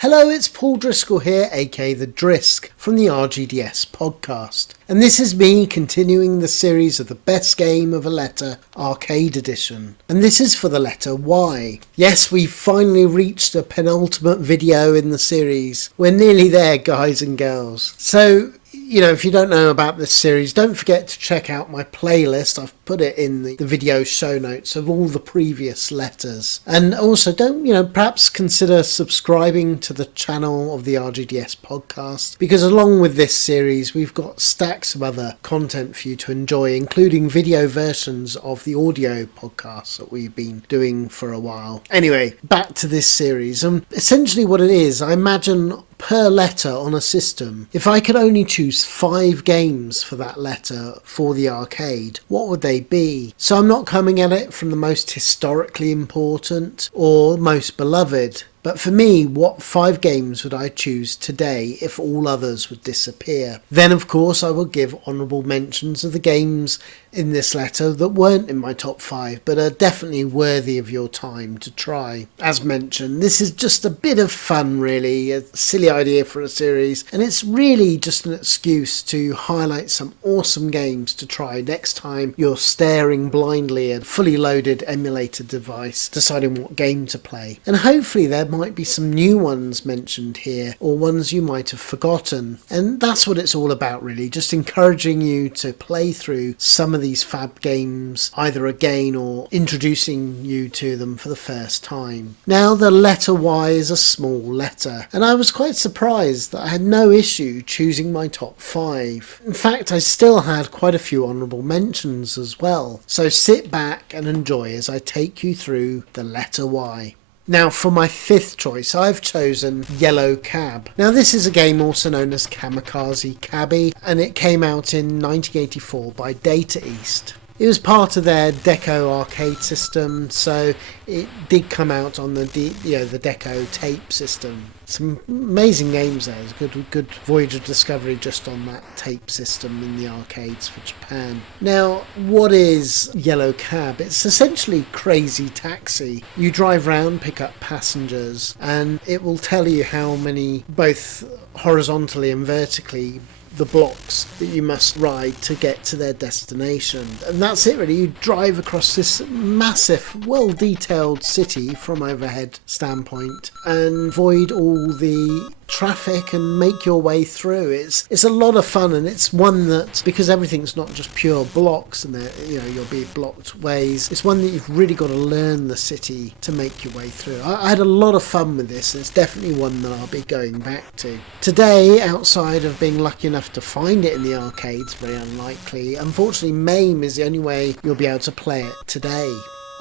Hello, it's Paul Driscoll here, aka The Drisk, from the RGDS podcast. And this is me continuing the series of the best game of a letter arcade edition. And this is for the letter Y. Yes, we've finally reached the penultimate video in the series. We're nearly there, guys and girls. So, if you don't know about this series, don't forget to check out my playlist. I've put it in the video show notes of all the previous letters. And also don't, perhaps consider subscribing to the channel of the RGDS podcast, because along with this series, we've got stacks of other content for you to enjoy, including video versions of the audio podcasts that we've been doing for a while. Anyway, back to this series. Essentially what it is, I imagine per letter on a system, if I could only choose 5 games for that letter for the arcade, what would they be? So I'm not coming at it from the most historically important or most beloved, but for me, what 5 games would I choose today if all others would disappear? Then of course I will give honourable mentions of the games in this letter that weren't in my top 5 but are definitely worthy of your time to try. As mentioned, this is just a bit of fun really, a silly idea for a series, and it's really just an excuse to highlight some awesome games to try next time you're staring blindly at a fully loaded emulator device deciding what game to play. And hopefully there might be some new ones mentioned here, or ones you might have forgotten, and that's what it's all about really, just encouraging you to play through some of these fab games either again or introducing you to them for the first time. Now the letter Y is a small letter, and I was quite surprised that I had no issue choosing my top 5. In fact, I still had quite a few honourable mentions as well, so sit back and enjoy as I take you through the letter Y. Now for my 5th choice, I've chosen Yellow Cab. Now this is a game also known as Kamikaze Cabby, and it came out in 1984 by Data East. It was part of their Deco arcade system, so it did come out on the Deco tape system. Some amazing games there. It's a good Voyage of Discovery just on that tape system in the arcades for Japan. Now, what is Yellow Cab? It's essentially Crazy Taxi. You drive around, pick up passengers, and it will tell you how many, both horizontally and vertically, the blocks that you must ride to get to their destination. And that's it really. You drive across this massive, well-detailed city from overhead standpoint and avoid all the traffic and make your way through. It's a lot of fun, and it's one that, because everything's not just pure blocks and you'll be blocked ways, it's one that you've really got to learn the city to make your way through. I had a lot of fun with this, and it's definitely one that I'll be going back to. Today, outside of being lucky enough to find it in the arcades, very unlikely, unfortunately MAME is the only way you'll be able to play it today.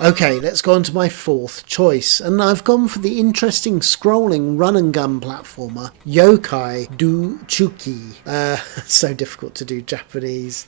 Okay, let's go on to my 4th choice, and I've gone for the interesting scrolling run-and-gun platformer Yokai Duchuki. So difficult to do Japanese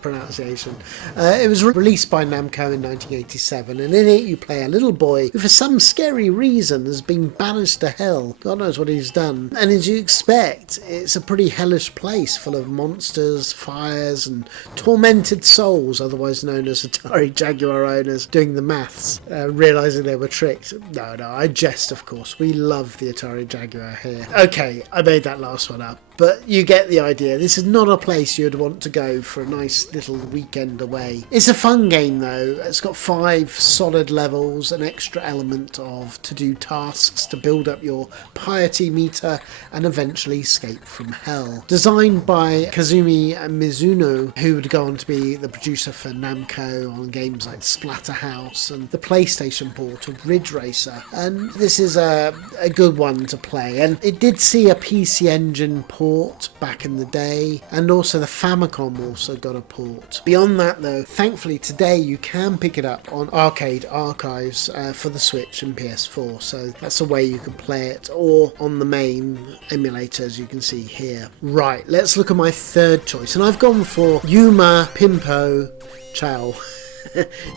pronunciation. It was released by Namco in 1987, and in it you play a little boy who for some scary reason has been banished to hell. God knows what he's done. And as you expect, it's a pretty hellish place full of monsters, fires, and tormented souls, otherwise known as Atari Jaguar owners, doing the maths, realising they were tricked. No, I jest, of course. We love the Atari Jaguar here. Okay, I made that last one up, but you get the idea. This is not a place you'd want to go for a nice little weekend away. It's a fun game though. It's got 5 solid levels, an extra element of to do tasks to build up your piety meter and eventually escape from hell. Designed by Kazumi Mizuno, who would go on to be the producer for Namco on games like Splatterhouse and the PlayStation port of Ridge Racer, and this is a good one to play. And it did see a PC Engine port back in the day, and also the Famicom also got a port. Beyond that though, thankfully today you can pick it up on Arcade Archives for the Switch and PS4, so that's a way you can play it, or on the MAME emulator as you can see here. Right, let's look at my 3rd choice, and I've gone for Yuma Pimpo Chow.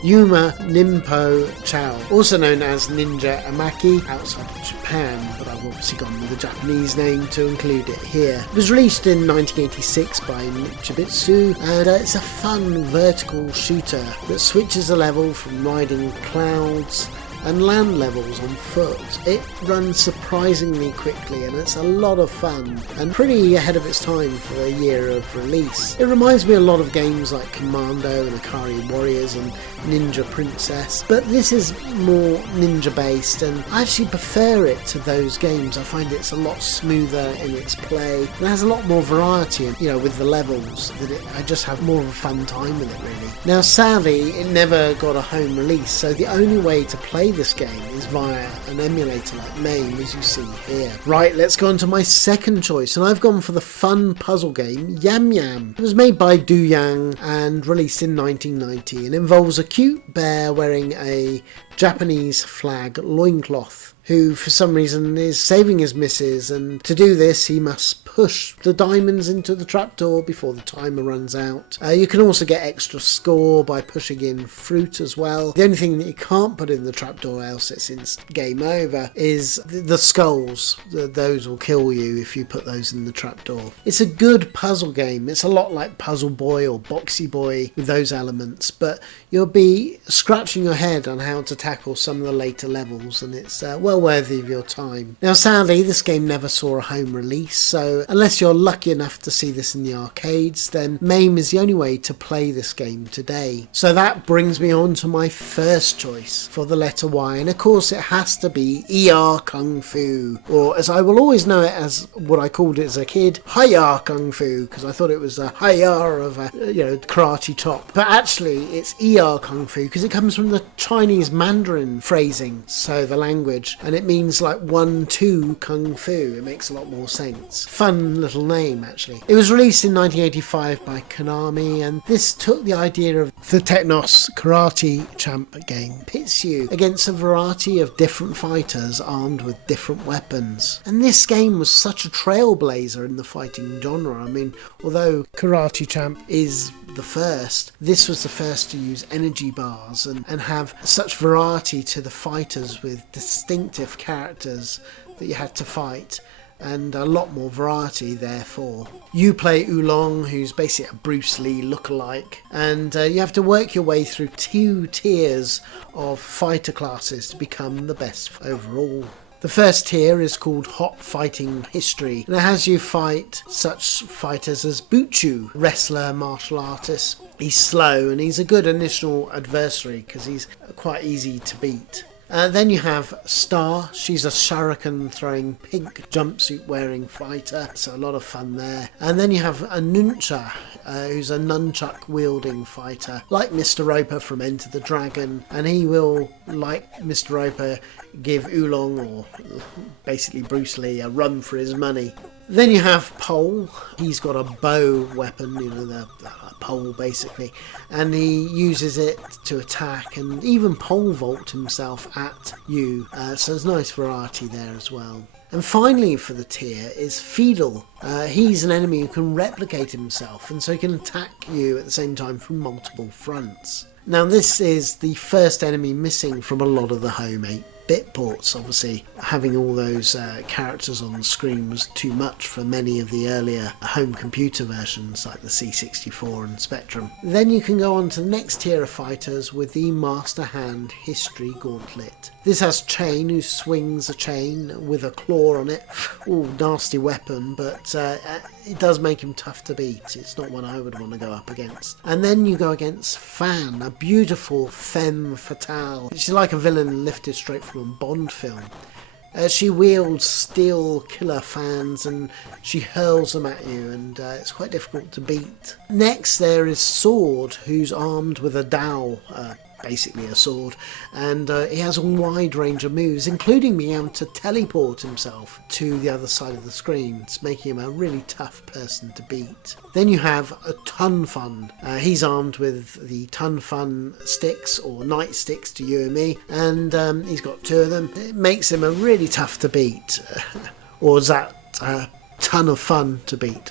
Yuma Nimpo Chow, also known as Ninja Amaki outside of Japan, but I've obviously gone with the Japanese name to include it here. It was released in 1986 by Nichibitsu, and it's a fun vertical shooter that switches the level from riding clouds and land levels on foot. It runs surprisingly quickly and it's a lot of fun and pretty ahead of its time for a year of release. It reminds me a lot of games like Commando and Ikari Warriors and Ninja Princess, but this is more ninja based and I actually prefer it to those games. I find it's a lot smoother in its play. It has a lot more variety, with the levels. I just have more of a fun time with it, really. Now, sadly, it never got a home release, so the only way to play this game is via an emulator like MAME, as you see here. Right, let's go on to my second choice, and I've gone for the fun puzzle game Yam Yam. It was made by Duyang and released in 1990 and involves a cute bear wearing a Japanese flag loincloth, who for some reason is saving his missus, and to do this he must push the diamonds into the trapdoor before the timer runs out. You can also get extra score by pushing in fruit as well. The only thing that you can't put in the trapdoor, else it's game over, is the skulls. Those will kill you if you put those in the trapdoor. It's a good puzzle game. It's a lot like Puzzle Boy or Boxy Boy with those elements, but you'll be scratching your head on how to tackle some of the later levels, and it's well worthy of your time. Now, sadly, this game never saw a home release, so unless you're lucky enough to see this in the arcades, then MAME is the only way to play this game today. So that brings me on to my first choice for the letter Y, and of course it has to be ER Kung Fu, or as I will always know it as what I called it as a kid, Hi-Ya Kung Fu, because I thought it was a Hi-Ya of a karate chop. But actually it's ER Kung Fu because it comes from the Chinese Mandarin phrasing, so the language, and it means like 1-2 Kung Fu. It makes a lot more sense. Fun little name, actually. It was released in 1985 by Konami, and this took the idea of the Technos Karate Champ game, pits you against a variety of different fighters armed with different weapons. And this game was such a trailblazer in the fighting genre. I mean, although Karate Champ is the first, this was the first to use energy bars and have such variety to the fighters with distinctive characters that you had to fight, and a lot more variety therefore. You play Oolong, who's basically a Bruce Lee lookalike, and you have to work your way through 2 tiers of fighter classes to become the best overall. The first tier is called Hot Fighting History, and it has you fight such fighters as Buchu, wrestler, martial artist. He's slow and he's a good initial adversary because he's quite easy to beat. Then you have Star. She's a shuriken throwing pink jumpsuit wearing fighter, so a lot of fun there. And then you have a Nuncha, who's a nunchuck wielding fighter, like Mr. Roper from Enter the Dragon, and he will, like Mr. Roper, give Oolong, or basically Bruce Lee, a run for his money. Then you have Pole. He's got a bow weapon, the pole basically, and he uses it to attack and even pole vault himself at you, so there's nice variety there as well. And finally for the tier is Feedle. He's an enemy who can replicate himself, and so he can attack you at the same time from multiple fronts. Now this is the first enemy missing from a lot of the home 8-bit ports. Obviously having all those characters on the screen was too much for many of the earlier home computer versions like the C64 and Spectrum. Then you can go on to the next tier of fighters with the Master Hand History Gauntlet. This has Chain, who swings a chain with a claw on it. Ooh, nasty weapon, but it does make him tough to beat. It's not one I would want to go up against. And then you go against Fan, a beautiful femme fatale. She's like a villain lifted straight from a Bond film. She wields steel killer fans and she hurls them at you, and it's quite difficult to beat. Next there is Sword, who's armed with a dao, basically a sword, and he has a wide range of moves, including being able to teleport himself to the other side of the screen. It's making him a really tough person to beat. Then you have a Ton Fun. He's armed with the Ton Fun sticks, or night sticks to you and me, and he's got 2 of them. It makes him a really tough to beat, or is that ton of fun to beat?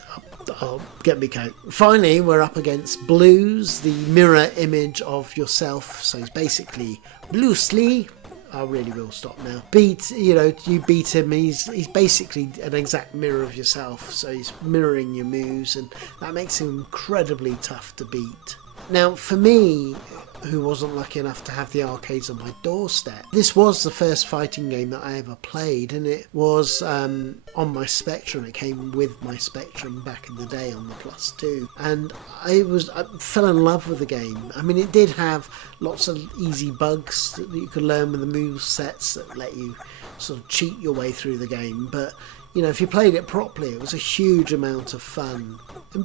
I'll get me coat. Finally, we're up against Blues, the mirror image of yourself. So he's basically Bruce Lee. I really will stop now. You beat him. He's basically an exact mirror of yourself. So he's mirroring your moves, and that makes him incredibly tough to beat. Now, for me, who wasn't lucky enough to have the arcades on my doorstep. This was the first fighting game that I ever played, and it was on my Spectrum. It came with my Spectrum back in the day on the Plus 2, and I fell in love with the game. I mean, it did have lots of easy bugs that you could learn with the move sets that let you sort of cheat your way through the game, but if you played it properly, it was a huge amount of fun.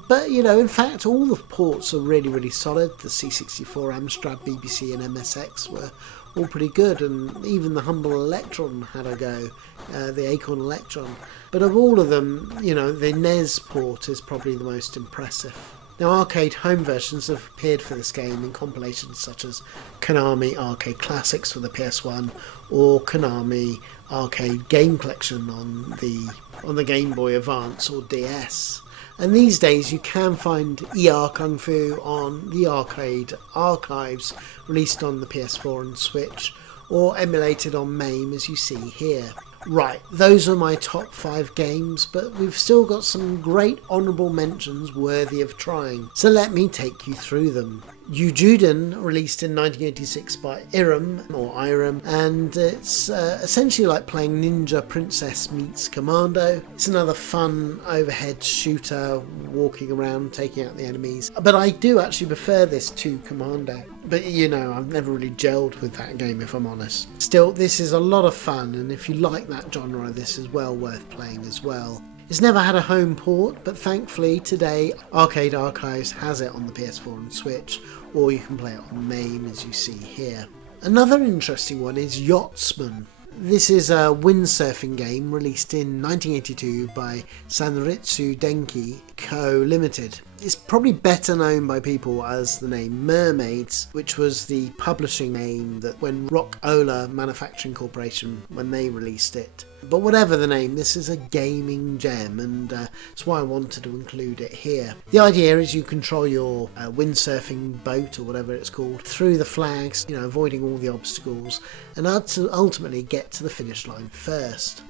But, in fact, all the ports are really, really solid. The C64, Amstrad, BBC and MSX were all pretty good, and even the Humble Electron had a go, the Acorn Electron. But of all of them, the NES port is probably the most impressive. Now, arcade home versions have appeared for this game in compilations such as Konami Arcade Classics for the PS1 or Konami Arcade Game Collection on the Game Boy Advance or DS. And these days you can find ER Kung Fu on the Arcade Archives, released on the PS4 and Switch, or emulated on MAME as you see here. Right, those are my top 5 games, but we've still got some great honourable mentions worthy of trying, so let me take you through them. Yujuden, released in 1986 by Irem, and it's essentially like playing Ninja Princess meets Commando. It's another fun overhead shooter, walking around, taking out the enemies. But I do actually prefer this to Commando. But I've never really gelled with that game, if I'm honest. Still, this is a lot of fun, and if you like that genre, this is well worth playing as well. It's never had a home port, but thankfully today Arcade Archives has it on the PS4 and Switch, or you can play it on MAME as you see here. Another interesting one is Yachtsman. This is a windsurfing game released in 1982 by Sanritsu Denki Co. Limited. It's probably better known by people as the name Mermaids, which was the publishing name that when Rock-Ola Manufacturing Corporation, when they released it. But whatever the name, this is a gaming gem, and that's why I wanted to include it here. The idea is you control your windsurfing boat, or whatever it's called, through the flags, avoiding all the obstacles, and ultimately get to the finish line first.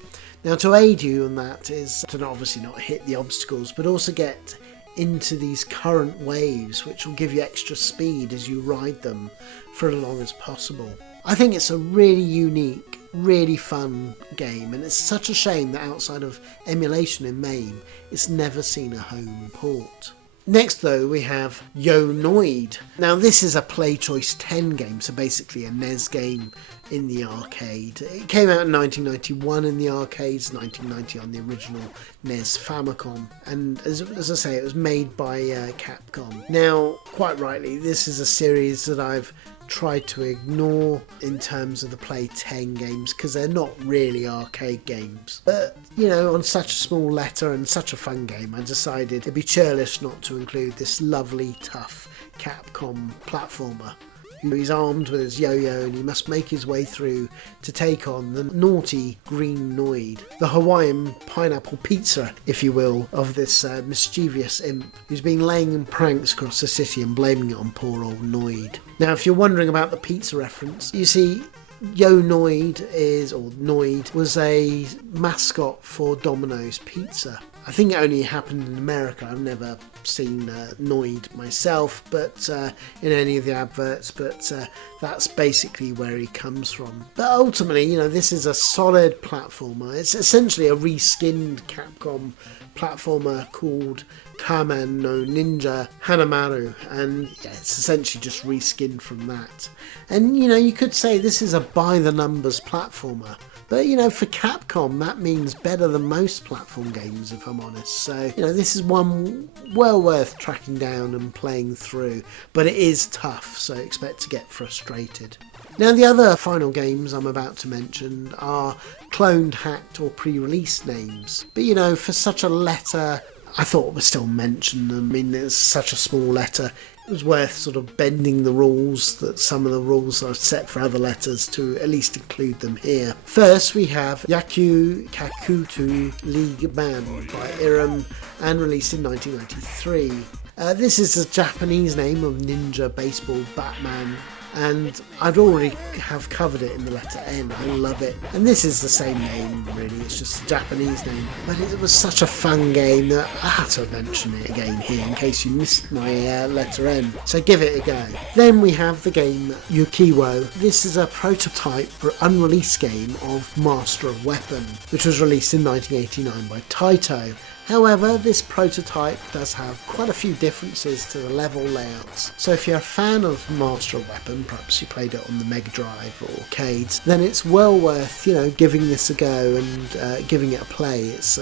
Now, to aid you on that is to obviously not hit the obstacles, but also get into these current waves, which will give you extra speed as you ride them for as long as possible. I think it's a really unique, really fun game, and it's such a shame that outside of emulation in MAME, it's never seen a home port. Next though, we have Yo! Noid. Now this is a PlayChoice 10 game, so basically a NES game in the arcade. It came out in 1991 in the arcades, 1990 on the original NES Famicom, and as I say, it was made by Capcom. Now, quite rightly, this is a series that I've tried to ignore in terms of the Play 10 games because they're not really arcade games. But, on such a small letter and such a fun game, I decided it'd be churlish not to include this lovely, tough Capcom platformer. He's armed with his yo-yo and he must make his way through to take on the naughty Green Noid, the Hawaiian pineapple pizza, if you will, of this mischievous imp who's been laying pranks across the city and blaming it on poor old Noid. Now, if you're wondering about the pizza reference, you see, Yo! Noid was a mascot for Domino's Pizza. I think it only happened in America. I've never seen Noid myself, but in any of the adverts, but that's basically where he comes from. But ultimately, this is a solid platformer. It's essentially a reskinned Capcom platformer called Kamen no Ninja Hanamaru, and it's essentially just reskinned from that. And you could say this is a by the numbers platformer, but for Capcom that means better than most platform games, if I'm honest. So this is one well worth tracking down and playing through, but it is tough, so expect to get frustrated. Now, the other final games I'm about to mention are cloned, hacked or pre-release names, but for such a letter I thought we'd still mention them. I mean, it's such a small letter, it was worth sort of bending the rules, that some of the rules are set for other letters, to at least include them here. First, we have Yaku Kakuto League Band by Irem, and released in 1993. This is the Japanese name of Ninja Baseball Batman and I'd already have covered it in the letter N. I love it. And this is the same name, really, it's just a Japanese name. But it was such a fun game that I had to mention it again here in case you missed my letter N. So give it a go. Then we have the game Yukiwo. This is a prototype or unreleased game of Master of Weapon, which was released in 1989 by Taito. However, this prototype does have quite a few differences to the level layouts. So if you're a fan of Master of Weapon, perhaps you played it on the Mega Drive or arcades, then it's well worth, giving this a go and giving it a play. It's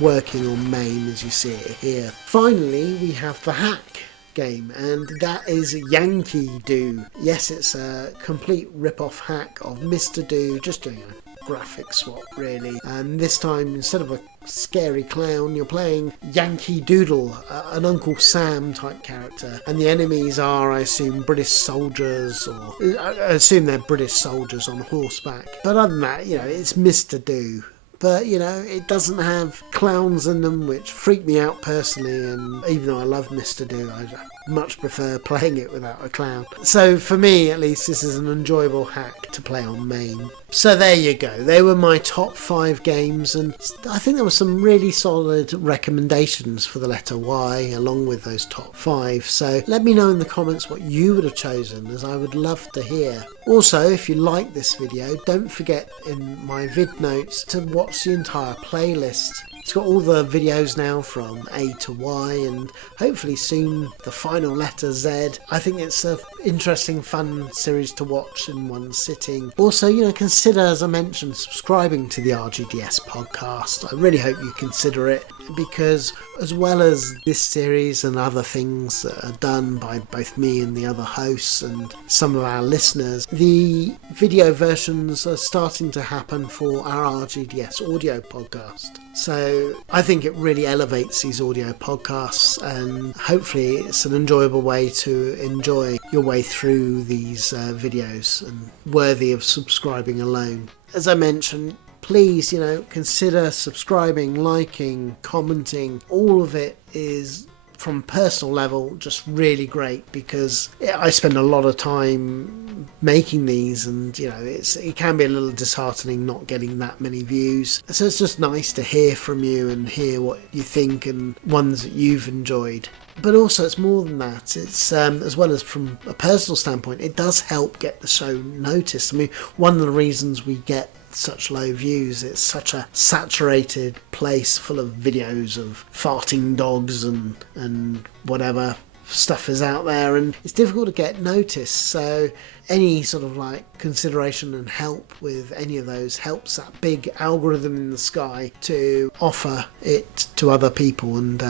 working on MAME as you see it here. Finally, we have the Hack game, and that is Yankee Do. Yes, it's a complete rip-off hack of Mr. Do, just doing a graphic swap really, and this time instead of a scary clown you're playing Yankee Doodle, an Uncle Sam type character, and the enemies are, I assume, British soldiers, or I assume they're British soldiers on horseback. But other than that, it's Mr. Do. But, it doesn't have clowns in them, which freak me out personally, and even though I love Mr. Do, I much prefer playing it without a clown. So for me, at least, this is an enjoyable hack to play on MAME. So there you go. They were my top 5 games, and I think there were some really solid recommendations for the letter Y along with those top 5. So let me know in the comments what you would have chosen, as I would love to hear. Also, if you like this video, don't forget in my vid notes to watch the entire playlist. It's got all the videos now from A to Y, and hopefully soon the final letter Z. I think it's an interesting, fun series to watch in one sitting. Also, consider, as I mentioned, subscribing to the RGDS podcast. I really hope you consider it, because as well as this series and other things that are done by both me and the other hosts and some of our listeners, the video versions are starting to happen for our RGDS audio podcast. So I think it really elevates these audio podcasts, and hopefully it's an enjoyable way to enjoy your way through these videos and worthy of subscribing alone. As I mentioned, please, consider subscribing, liking, commenting. All of it is, from a personal level, just really great, because I spend a lot of time making these, and it can be a little disheartening not getting that many views. So it's just nice to hear from you and hear what you think and ones that you've enjoyed. But also, it's more than that. It's as well as from a personal standpoint, it does help get the show noticed. I mean, one of the reasons we get such low views, it's such a saturated place full of videos of farting dogs and whatever stuff is out there, and it's difficult to get noticed. So any sort of consideration and help with any of those helps that big algorithm in the sky to offer it to other people, and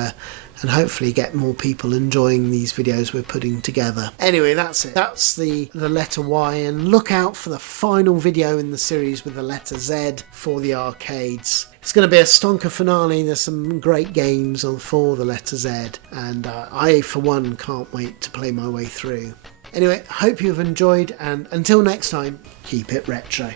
hopefully get more people enjoying these videos we're putting together. Anyway, that's it. That's the letter Y, and look out for the final video in the series with the letter Z for the arcades. It's going to be a stonker finale. There's some great games for the letter Z, and I, for one, can't wait to play my way through. Anyway, hope you've enjoyed, and until next time, keep it retro.